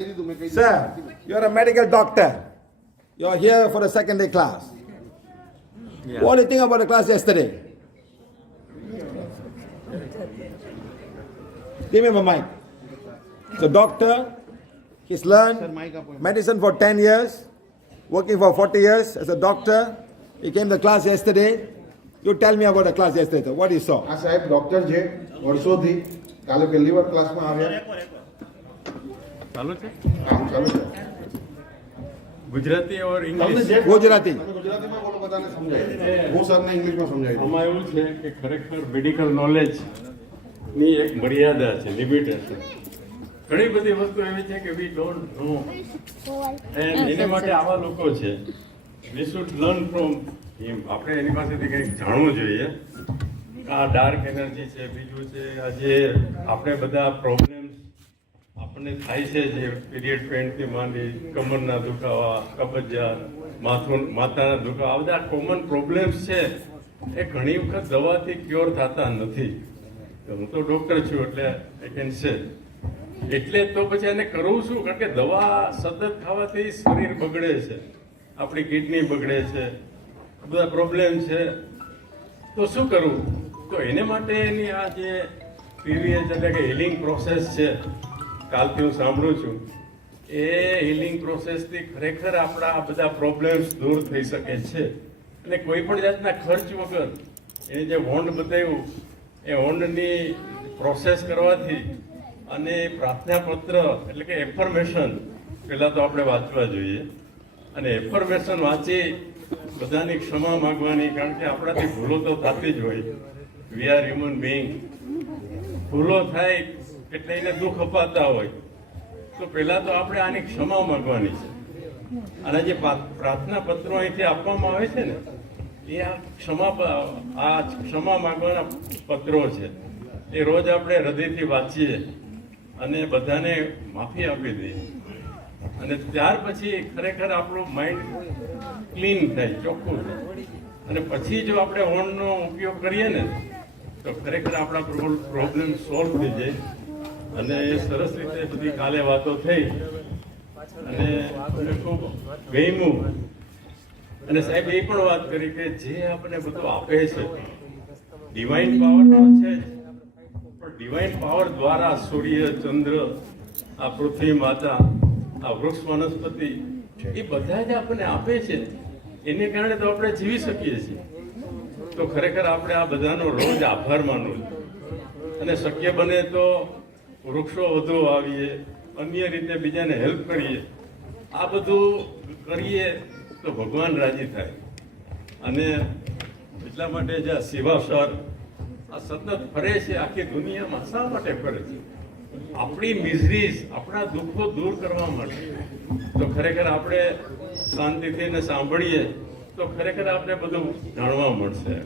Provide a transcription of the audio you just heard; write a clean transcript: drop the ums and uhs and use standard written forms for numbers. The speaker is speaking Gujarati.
Sir, you're a medical doctor. You're here for a second day class. Yeah. What do you think about the class yesterday? Give me my mic. The doctor, he's learned medicine for 10 years, working for 40 years as a doctor. He came to class yesterday. You tell me about the class yesterday. Sir. What you saw? આ સાહેબ ડોક્ટર છે વર્ષોથી કાલે પહેલી વાર ક્લાસમાં આવ્યા ચાલુ છે કામ ચાલુ છે ગુજરાતી और તમને इंग्लिश જે ગુજરાતી. તમે ગુજરાતીમાં બોલો બધાને સમજાય હું સરને ઇંગ્લિશમાં સમજાવી દઉં આમાં એવું છે કે ખરેખર મેડિકલ નોલેજ ની એક મર્યાદા છે, લિમિટ છે. ઘણી બધી વસ્તુ એવી છે કે વી ડોન્ટ નો એન્ડ એને માટે આવા લોકો છે. વી શુડ લર્ન ફ્રોમ હિમ. આપણે એની પાસેથી કંઈક જાણવું જોઈએ. આ ડાર્ક એનર્જી છે, બીજું છે આજે આપણે બધા પ્રોબ્લેમ્સ આપણને થાય છે, જે પીરિયડ પેઇનથી માંડી કમરના દુખાવા, કબજિયાત, માથાના દુખાવા, આ બધા કોમન પ્રોબ્લેમ્સ છે એ ઘણી વખત દવાથી ક્યોર થતા નથી. હું તો ડોક્ટર છું એટલે આઈ કેન સે. એટલે તો પછી એને કરવું શું? કારણ કે દવા સતત ખાવાથી શરીર બગડે છે, આપણી કિડની બગડે છે, બધા પ્રોબ્લેમ છે. તો શું કરવું? તો એને માટે એની આ જે પીવીએચ એટલે કે હિલિંગ પ્રોસેસ છે, કાલથી હું સાંભળું છું, એ હિલિંગ પ્રોસેસથી ખરેખર આપણા આ બધા પ્રોબ્લેમ્સ દૂર થઈ શકે છે. અને કોઈ પણ જાતના ખર્ચ વગર એ જે વોન્ડ બતાવ્યું એ વોન્ડની પ્રોસેસ કરવાથી અને પ્રાર્થના પત્ર એટલે કે એફર્મેશન પહેલાં તો આપણે વાંચવા જોઈએ. અને એફર્મેશન વાંચી બધાની ક્ષમા માગવાની, કારણ કે આપણાથી ભૂલો તો થતી જ હોય. We are human being. ભૂલો થાય એટલે એને દુઃખ અપાતા હોય તો પહેલા તો આપણે આની ક્ષમા માંગવાની છે. અને જે પ્રાર્થના પત્રો અહીંથી આપવામાં આવે છે ને એ આ ક્ષમા માંગવાના પત્રો છે. એ રોજ આપણે હૃદયથી વાંચીએ અને બધાને માફી આપી દઈએ. અને ત્યાર પછી ખરેખર આપણું માઇન્ડ ક્લીન થાય, ચોખ્ખું થાય. અને પછી જો આપણે હોર્નનો ઉપયોગ કરીએ ને તો ખરેખર આપણા પ્રોબ્લેમ સોલ્વ થઈ જાય. અને એ સરસ રીતે બધી કાલે વાતો થઈ અને મને ખૂબ ગમ્યું. અને સાહેબ એ પણ વાત કરી કે જે આપણને બધું આપે છે ડિવાઇન પાવર તો છે જ, પણ ડિવાઇન પાવર દ્વારા સૂર્ય, ચંદ્ર, આ પૃથ્વી માતા, આ વૃક્ષ વનસ્પતિ એ બધા જ આપણને આપે છે. એને કારણે તો આપણે જીવી શકીએ છીએ. તો ખરેખર આપણે આ બધાનો રોજ આભાર માનવો અને શક્ય બને તો વૃક્ષો વધુ વાવીએ, અન્ય રીતે બીજાને હેલ્પ કરીએ. આ બધું કરીએ તો ભગવાન રાજી થાય. અને એટલા માટે જે આ સેવા સર આ સતત ફરે છે આખી દુનિયામાં, શા માટે ફરે છે? આપણી મિઝરીઝ, આપણા દુઃખો દૂર કરવા માટે. તો ખરેખર આપણે શાંતિથી એને સાંભળીએ તો ખરેખર આપણે બધું જાણવા મળશે.